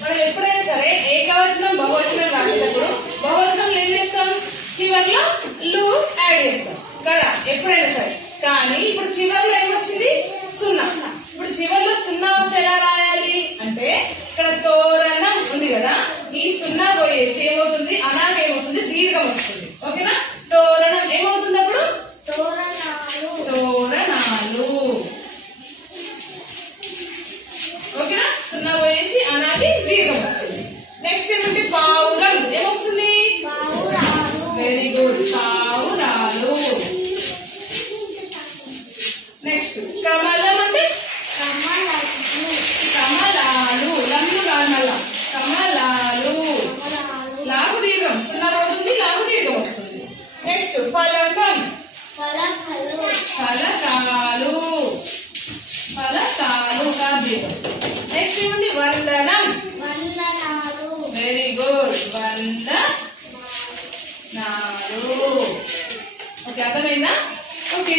మనం ఎప్పుడైనా సరే ఏకవచనం బహువచనం రాసేటప్పుడు బహువచనం ఏం చేస్తాం, చివర్లో లు యాడ్ చేస్తాం కదా ఎప్పుడైనా సరే. కానీ ఇప్పుడు చివర్లో ఏమొచ్చింది, సున్నా. ఇప్పుడు చివర్లో సున్నా వస్తే ఎలా రాయాలి అంటే, ఇక్కడ తోరణం ఉంది కదా, ఈ సున్నా పోయేసి ఏమవుతుంది, అనాకేమవుతుంది, దీర్ఘం వస్తుంది. ఓకేనా, తోరణం ఏమవుతుంది అప్పుడు, తోరణాలు. ఓకేనా, సున్నా పోయేసి అనాకి దీర్ఘం వస్తుంది. నెక్స్ట్ ఏమంటే పావురం ఏమొస్తుంది, వెరీ గుడ్, పావురాలు. నెక్స్ట్ కమలం అంటే కమలాలు, లంలు కాదు మళ్ళా, కమలాలు. లాగు దీర్ఘం, సున్నా పోతుంది, లాగు దీర్ఘం వస్తుంది. నెక్స్ట్ ఫలకం, ఫలకాలు, ఫలకాలు దీర్ఘం. నెక్స్ట్ ఏముంది, వందనం, వెరీ గుడ్, వందనాలు. ఓకే, అర్థమైందా? ఓకే.